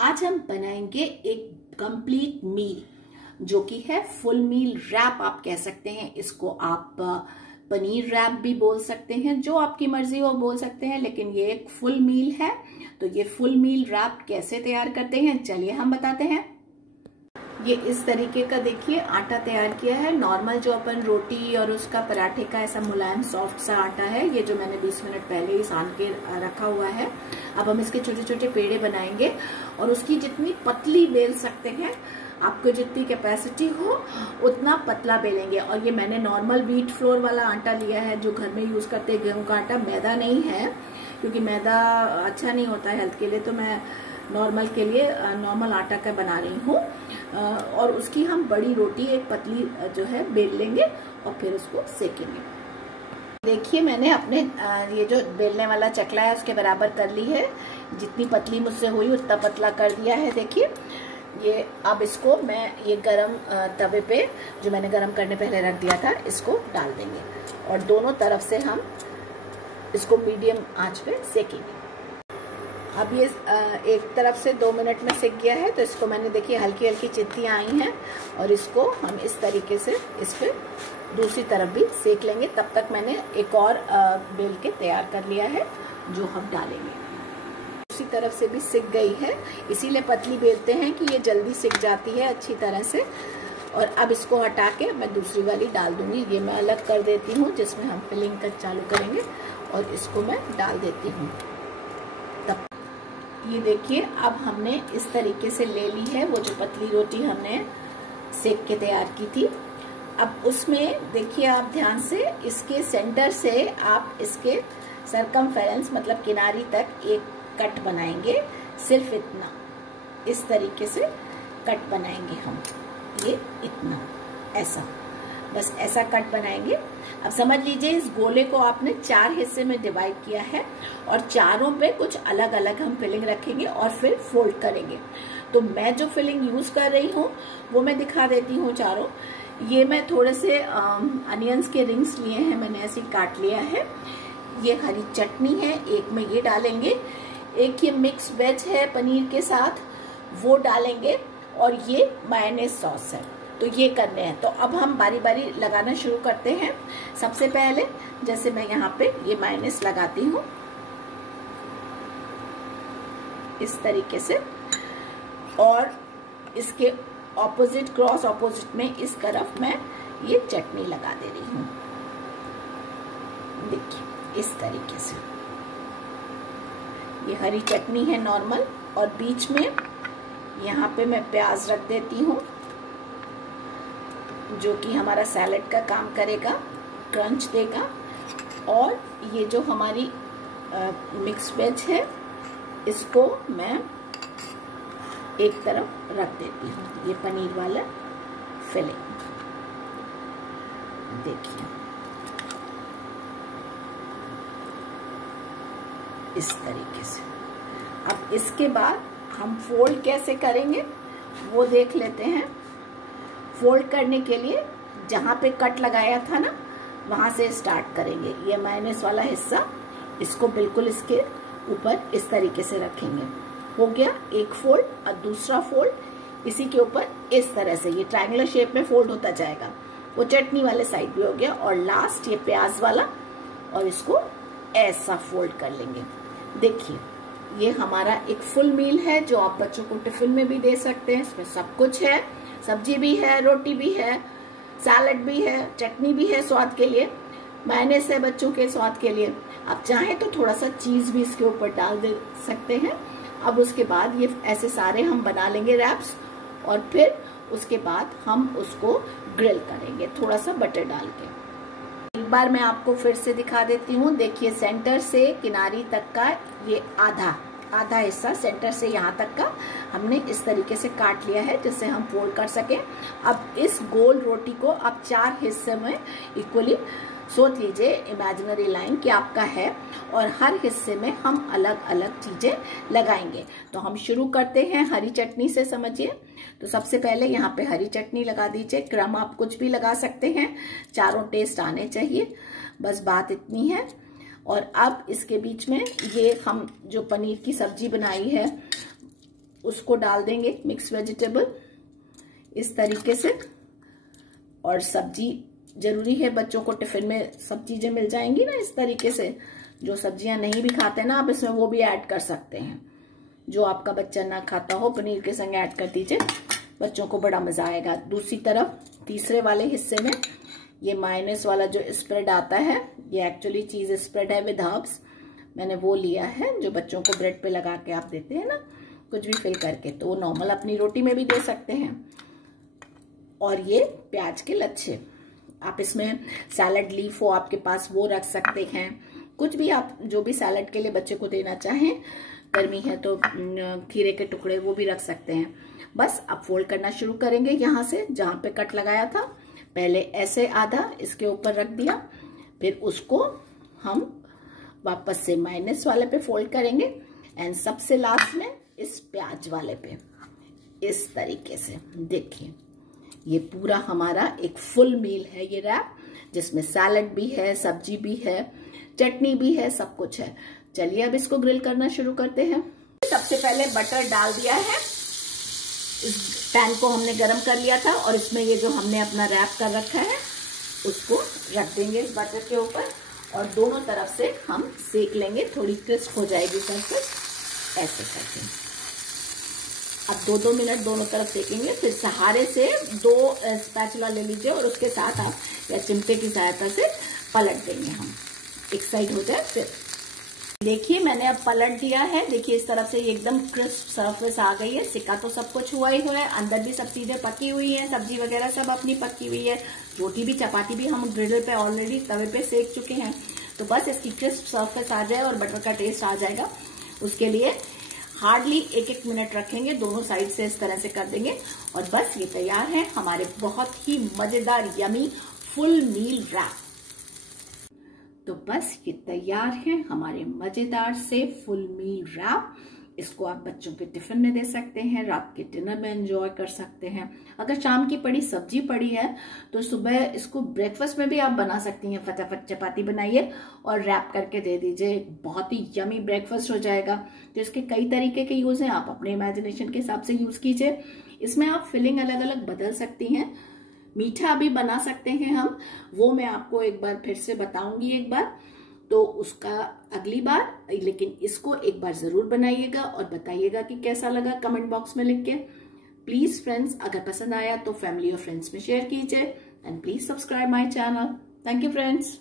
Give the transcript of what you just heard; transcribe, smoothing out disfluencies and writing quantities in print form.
आज हम बनाएंगे एक कंप्लीट मील जो कि है फुल मील रैप आप कह सकते हैं। इसको आप पनीर रैप भी बोल सकते हैं, जो आपकी मर्जी हो बोल सकते हैं, लेकिन ये एक फुल मील है। तो ये फुल मील रैप कैसे तैयार करते हैं चलिए हम बताते हैं। ये इस तरीके का देखिए आटा तैयार किया है। नॉर्मल जो अपन रोटी और उसका पराठे का ऐसा मुलायम सॉफ्ट सा आटा है, ये जो मैंने 20 मिनट पहले ही सान के रखा हुआ है। अब हम इसके छोटे छोटे पेड़े बनाएंगे और उसकी जितनी पतली बेल सकते हैं, आपको जितनी कैपेसिटी हो उतना पतला बेलेंगे। और ये मैंने नॉर्मल व्हीट फ्लोर वाला आटा लिया है जो घर में यूज करते हैं, गेहूं का आटा, मैदा नहीं है क्योंकि मैदा अच्छा नहीं होता है हेल्थ के लिए। तो मैं नॉर्मल के लिए नॉर्मल आटा का बना रही हूँ। और उसकी हम बड़ी रोटी एक पतली जो है बेल लेंगे और फिर उसको सेकेंगे। देखिए मैंने अपने ये जो बेलने वाला चकला है उसके बराबर कर ली है। जितनी पतली मुझसे हुई उतना पतला कर दिया है। देखिए ये अब इसको मैं ये गरम तवे पे जो मैंने गरम करने पहले रख दिया था इसको डाल देंगे और दोनों तरफ से हम इसको मीडियम आंच पे सेकेंगे। अब ये एक तरफ से 2 मिनट में सेक गया है, तो इसको मैंने देखिए हल्की हल्की चित्तियां आई हैं और इसको हम इस तरीके से इस पे दूसरी तरफ भी सेक लेंगे। तब तक मैंने एक और बेल के तैयार कर लिया है जो हम डालेंगे। दूसरी तरफ से भी सिक गई है, इसीलिए पतली बेलते हैं कि ये जल्दी सिक जाती है अच्छी तरह से। और अब इसको हटा के मैं दूसरी वाली डाल दूंगी। ये मैं अलग कर देती हूँ जिसमें हम फिलिंग का चालू करेंगे और इसको मैं डाल देती हूँ। तब ये देखिए अब हमने इस tariके से ले ली है वो जो पतली रोटी हमने सेक के तैयार की थी। अब उसमें देखिए आप ध्यान से इसके सेंटर से आप इसके सरकमफेरेंस मतलब किनारी तक एक कट बनाएंगे। सिर्फ इतना, इस तरीके से कट बनाएंगे हम। ये इतना ऐसा, बस ऐसा कट बनाएंगे। अब समझ लीजिए इस गोले को आपने 4 हिस्से में डिवाइड किया है और चारों पे कुछ अलग अलग हम फिलिंग रखेंगे और फिर फोल्ड करेंगे। तो मैं जो फिलिंग यूज कर रही हूँ वो मैं दिखा देती हूँ चारों। ये मैं थोड़े से अनियंस के रिंग्स लिए हैं, मैंने ऐसे काट लिया है। ये हरी चटनी है, एक में ये डालेंगे। एक ये मिक्स वेज है पनीर के साथ, वो डालेंगे। और ये मायोनेज सॉस है, तो ये करने हैं। तो अब हम बारी बारी लगाना शुरू करते हैं। सबसे पहले जैसे मैं यहाँ पे ये मायोनेज लगाती हूँ इस तरीके से, और इसके ऑपोजिट क्रॉस ऑपोजिट में इस तरफ मैं ये चटनी लगा दे रही हूँ। देखिए इस तरीके से ये हरी चटनी है नॉर्मल, और बीच में यहाँ पे मैं प्याज रख देती हूँ जो कि हमारा सैलेड का काम करेगा, क्रंच देगा। और ये जो हमारी मिक्स वेज है इसको मैं एक तरफ रख देती हूँ, ये पनीर वाला फिलिंग। देखिए इस तरीके से। अब इसके बाद हम फोल्ड कैसे करेंगे वो देख लेते हैं। फोल्ड करने के लिए जहां पे कट लगाया था ना वहां से स्टार्ट करेंगे। ये मायोनेज वाला हिस्सा इसको बिल्कुल इसके ऊपर इस तरीके से रखेंगे। हो गया एक फोल्ड, और दूसरा फोल्ड इसी के ऊपर इस तरह से ये ट्रायंगुलर शेप में फोल्ड होता जाएगा। वो चटनी वाले साइड भी हो गया, और लास्ट ये प्याज वाला, और इसको ऐसा फोल्ड कर लेंगे। देखिए ये हमारा एक फुल मील है जो आप बच्चों को टिफिन में भी दे सकते हैं। इसमें सब कुछ है, सब्जी भी है, रोटी भी है, सैलेड भी है, चटनी भी है स्वाद के लिए, मायोनेज है बच्चों के स्वाद के लिए। आप चाहें तो थोड़ा सा चीज भी इसके ऊपर डाल दे सकते हैं। अब उसके बाद ये ऐसे सारे हम बना लेंगे रैप्स, और फिर उसके बाद हम उसको ग्रिल करेंगे थोड़ा सा बटर डाल के। एक बार मैं आपको फिर से दिखा देती हूँ। देखिए सेंटर से किनारी तक का ये आधा हिस्सा सेंटर से यहाँ तक का हमने इस तरीके से काट लिया है जिससे हम फोल्ड कर सके। अब इस गोल रोटी को आप 4 हिस्से में इक्वली सोच लीजिए, इमेजिनरी लाइन कि आपका है, और हर हिस्से में हम अलग अलग चीजें लगाएंगे। तो हम शुरू करते हैं हरी चटनी से। समझिए, तो सबसे पहले यहाँ पे हरी चटनी लगा दीजिए। क्रम आप कुछ भी लगा सकते हैं, चारों टेस्ट आने चाहिए, बस बात इतनी है। और अब इसके बीच में ये हम जो पनीर की सब्जी बनाई है उसको डाल देंगे, मिक्स वेजिटेबल इस तरीके से। और सब्जी जरूरी है, बच्चों को टिफिन में सब चीजें मिल जाएंगी ना इस तरीके से। जो सब्जियां नहीं भी खाते ना, आप इसमें वो भी ऐड कर सकते हैं। जो आपका बच्चा ना खाता हो, पनीर के संग ऐड कर दीजिए, बच्चों को बड़ा मजा आएगा। दूसरी तरफ तीसरे वाले हिस्से में ये मायोनेज़ वाला जो स्प्रेड आता है, ये एक्चुअली चीज स्प्रेड है विद हर्ब्स, मैंने वो लिया है जो बच्चों को ब्रेड पे लगा के आप देते हैं ना कुछ भी फिल करके, तो वो नॉर्मल अपनी रोटी में भी दे सकते हैं। और ये प्याज के लच्छे, आप इसमें सैलड लीफ हो आपके पास वो रख सकते हैं, कुछ भी आप जो भी सैलड के लिए बच्चे को देना चाहें, गर्मी है तो खीरे के टुकड़े वो भी रख सकते हैं। बस अब फोल्ड करना शुरू करेंगे यहाँ से, जहां पे कट लगाया था पहले ऐसे आधा इसके ऊपर रख दिया, फिर उसको हम वापस से मायोनेज़ वाले पे फोल्ड करेंगे एंड सबसे लास्ट में इस प्याज वाले पे इस तरीके से। देखिए ये पूरा हमारा एक फुल मील है ये रैप, जिसमें सैलड भी है, सब्जी भी है, चटनी भी है, सब कुछ है। चलिए अब इसको ग्रिल करना शुरू करते हैं। सबसे पहले बटर डाल दिया है, इस पैन को हमने गरम कर लिया था और इसमें ये जो हमने अपना रैप कर रखा है उसको रख देंगे इस बटर के ऊपर और दोनों तरफ से हम सेक लेंगे, थोड़ी क्रिस्प हो जाएगी सरफेस ऐसे करके। अब 2-2 मिनट दोनों तरफ सेकेंगे, फिर सहारे से 2 स्पैचुला ले लीजिए और उसके साथ आप या चिमटे की सहायता से पलट देंगे हम, एक साइड हो जाए फिर। देखिए मैंने अब पलट दिया है, देखिए इस तरफ से एकदम क्रिस्प सरफेस आ गई है। सिक्का तो सब कुछ हुआ ही हुआ है, अंदर भी सब चीजें पकी हुई हैं, सब्जी वगैरह सब अपनी पकी हुई है, रोटी भी चपाती भी हम ग्रिल पे ऑलरेडी तवे पे सेक चुके हैं। तो बस इसकी क्रिस्प सरफेस आ जाए और बटर का टेस्ट आ जाएगा, उसके लिए हार्डली 1-1 मिनट रखेंगे, दोनों साइड से इस तरह से कर देंगे और बस ये तैयार है हमारे बहुत ही मजेदार यमी फुल मील रैप। तो बस ये तैयार है हमारे मजेदार से फुल मील रैप। इसको आप बच्चों के टिफिन में दे सकते हैं, रात के डिनर में एंजॉय कर सकते हैं। अगर शाम की पड़ी सब्जी पड़ी है तो सुबह इसको ब्रेकफास्ट में भी आप बना सकती हैं। फटाफट चपाती बनाइए और रैप करके दे दीजिए, बहुत ही यमी ब्रेकफास्ट हो जाएगा। तो इसके कई तरीके के यूज हैं, आप अपने इमेजिनेशन के हिसाब से यूज कीजिए। इसमें आप फिलिंग अलग अलग बदल सकती हैं, मीठा भी बना सकते हैं हम, वो मैं आपको एक बार फिर से बताऊंगी एक बार, तो उसका अगली बार। लेकिन इसको एक बार जरूर बनाइएगा और बताइएगा कि कैसा लगा कमेंट बॉक्स में लिख के। प्लीज फ्रेंड्स, अगर पसंद आया तो फैमिली और फ्रेंड्स में शेयर कीजिए and please subscribe my channel. Thank you friends.